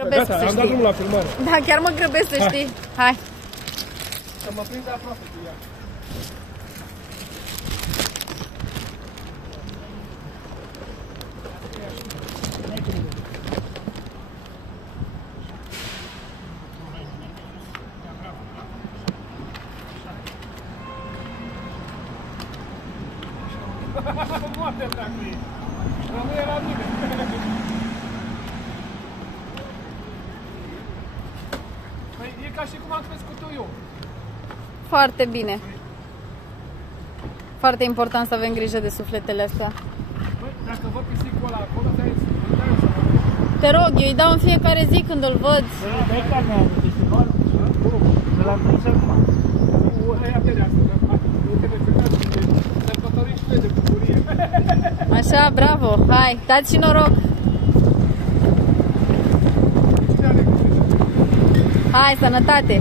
Grăbesc, Gata, să am dat știi. drumul la filmare. Da, chiar mă grăbesc, să știi. Hai. Să mă prind de aproape cu ea. Moarte dacă e. Rămâne la mine. Păi e ca și cum am crescut eu. Foarte bine. Foarte important să avem grijă de sufletele astea. Băi, dacă văd pisicul ăla acolo, te-ai Te rog, eu îi dau în fiecare zi când îl văd. Dai carnea de festival? Să l-am prins acum. Aia perească, nu te reflectați de sărbătorii și de bucurie. Așa, bravo. Hai, dați și noroc. Hai, sănătate.